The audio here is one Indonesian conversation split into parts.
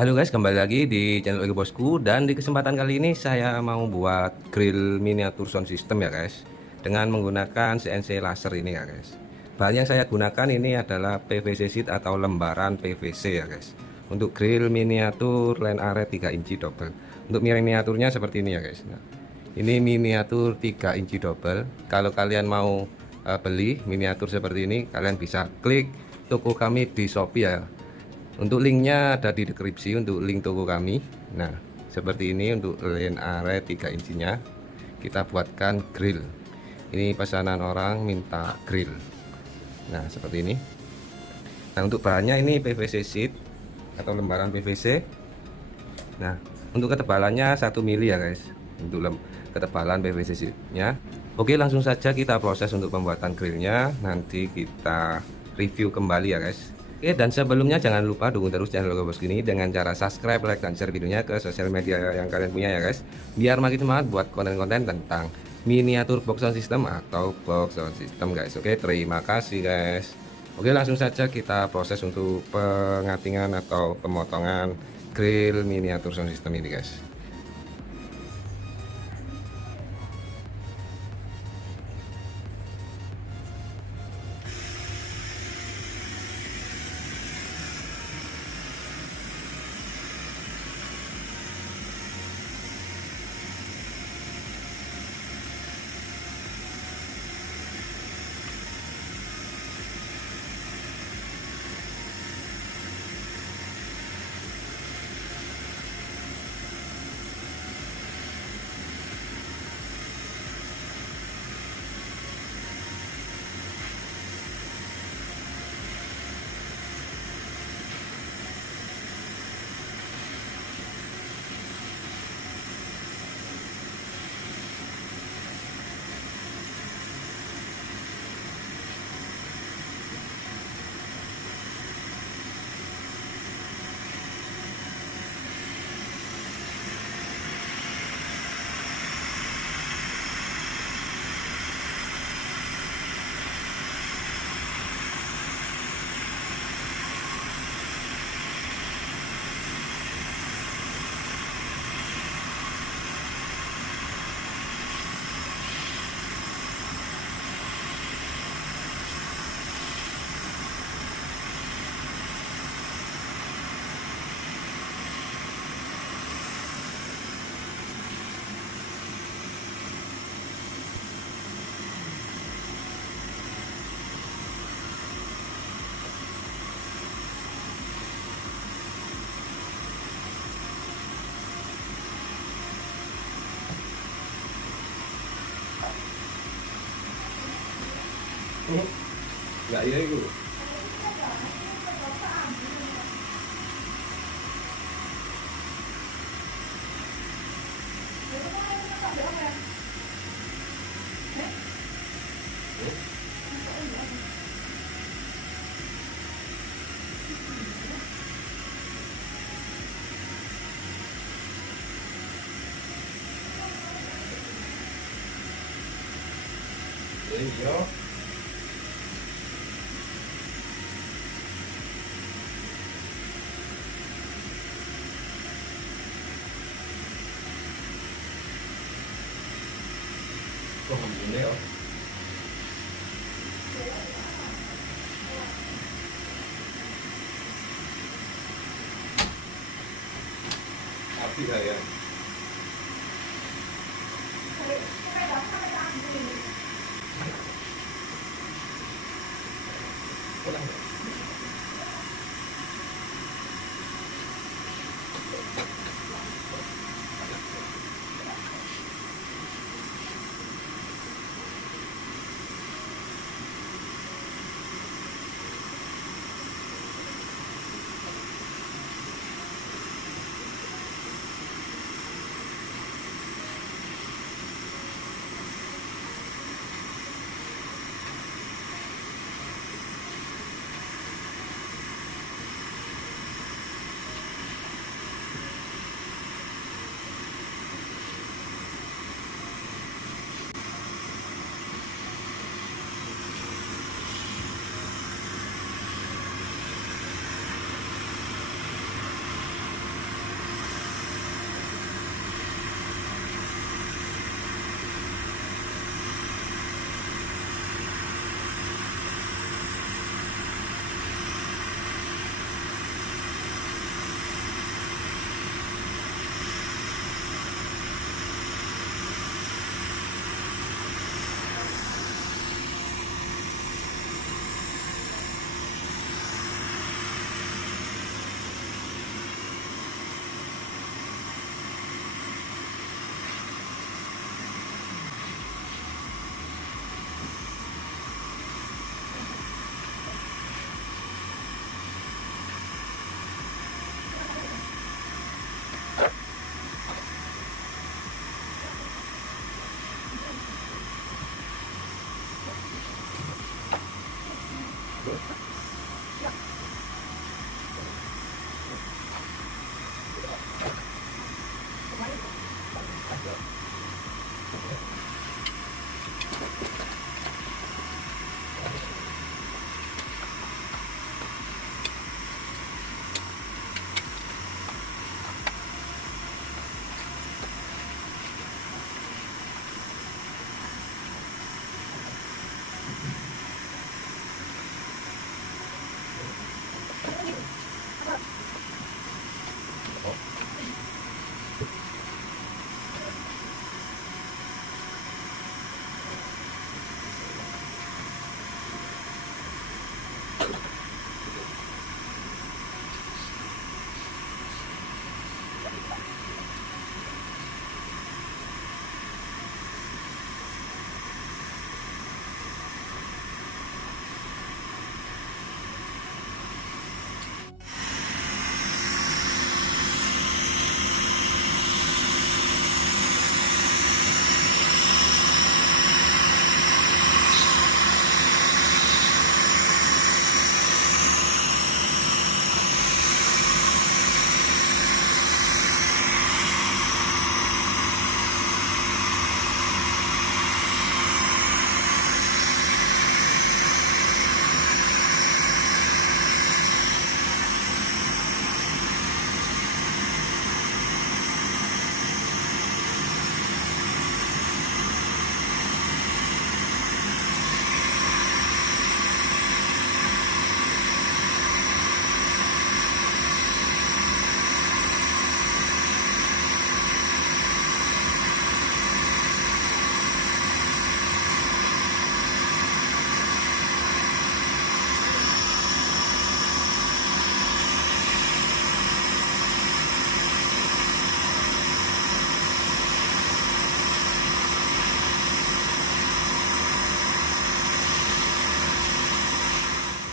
Halo guys, kembali lagi di channel Oke Bosku, dan di kesempatan kali ini saya mau buat grill miniatur sound system ya guys, dengan menggunakan CNC laser ini ya guys. Bahan yang saya gunakan ini adalah PVC sheet atau lembaran PVC ya guys. Untuk grill miniatur line area 3 inci double. Untuk miniaturnya seperti ini ya guys. Nah, ini miniatur 3 inci double. Kalau kalian mau beli miniatur seperti ini, kalian bisa klik toko kami di Shopee ya. Untuk linknya ada di deskripsi untuk link toko kami. Nah, seperti ini untuk line area 3 incinya. Kita buatkan grill. Ini pesanan orang minta grill. Nah, seperti ini. Nah, untuk bahannya ini PVC sheet atau lembaran PVC. Nah, untuk ketebalannya 1 mili ya guys. Untuk ketebalan PVC sheetnya. Oke, langsung saja kita proses untuk pembuatan grillnya. Nanti kita review kembali ya guys. Oke, dan sebelumnya jangan lupa dukung terus channel Oke Bosku ini dengan cara subscribe, like, dan share videonya ke sosial media yang kalian punya ya guys, biar makin semangat buat konten-konten tentang miniatur box sound system atau box sound system guys. Oke, terima kasih guys. Oke, langsung saja kita proses untuk pengatingan atau pemotongan grill miniatur sound system ini guys. Enggak ya itu. Iya. Ini ya. Api saya.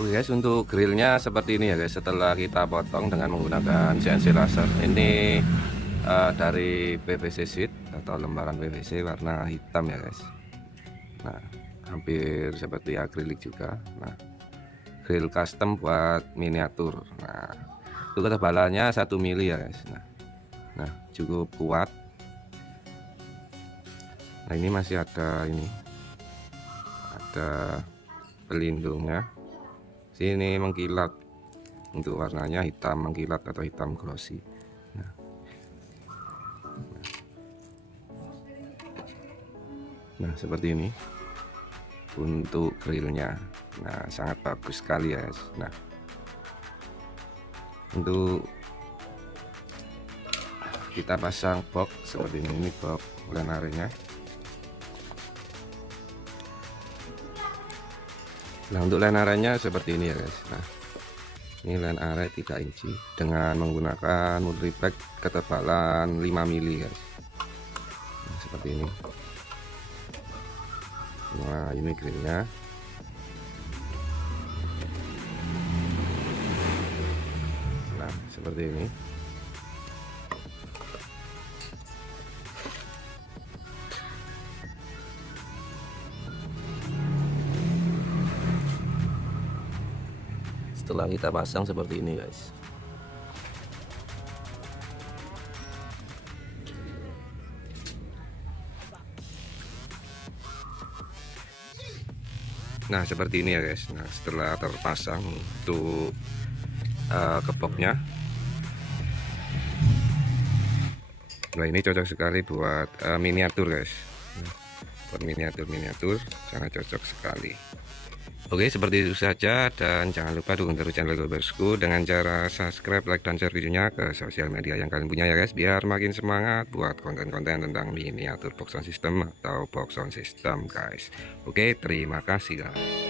Oke guys, untuk grillnya seperti ini ya guys. Setelah kita potong dengan menggunakan CNC laser, ini dari PVC sheet atau lembaran PVC warna hitam ya guys. Nah, hampir seperti akrilik juga. Nah, grill custom buat miniatur. Nah, itu ketebalannya 1 mili ya guys. Nah, cukup kuat. Nah, ini masih ada pelindungnya. Sini mengkilat, untuk warnanya hitam mengkilat atau hitam glossy. Nah, seperti ini untuk grillnya. Nah, sangat bagus sekali ya guys. Nah, untuk kita pasang box seperti ini box lenarnya. Nah, untuk line area-nya seperti ini ya guys. Nah, ini line area 3 inci dengan menggunakan multiplek ketebalan 5 mili guys. Nah, seperti ini. Nah, ini grillnya. Nah, seperti ini. Setelah kita pasang seperti ini guys. Nah, seperti ini ya guys. Nah, setelah terpasang untuk kepoknya. Nah, ini cocok sekali buat miniatur guys. Buat miniatur sangat cocok sekali. Oke, seperti itu saja, dan jangan lupa dukung terus channel Oke BosKu dengan cara subscribe, like, dan share videonya ke sosial media yang kalian punya ya guys, biar makin semangat buat konten-konten tentang miniatur box sound system atau box sound system guys. Oke, terima kasih guys.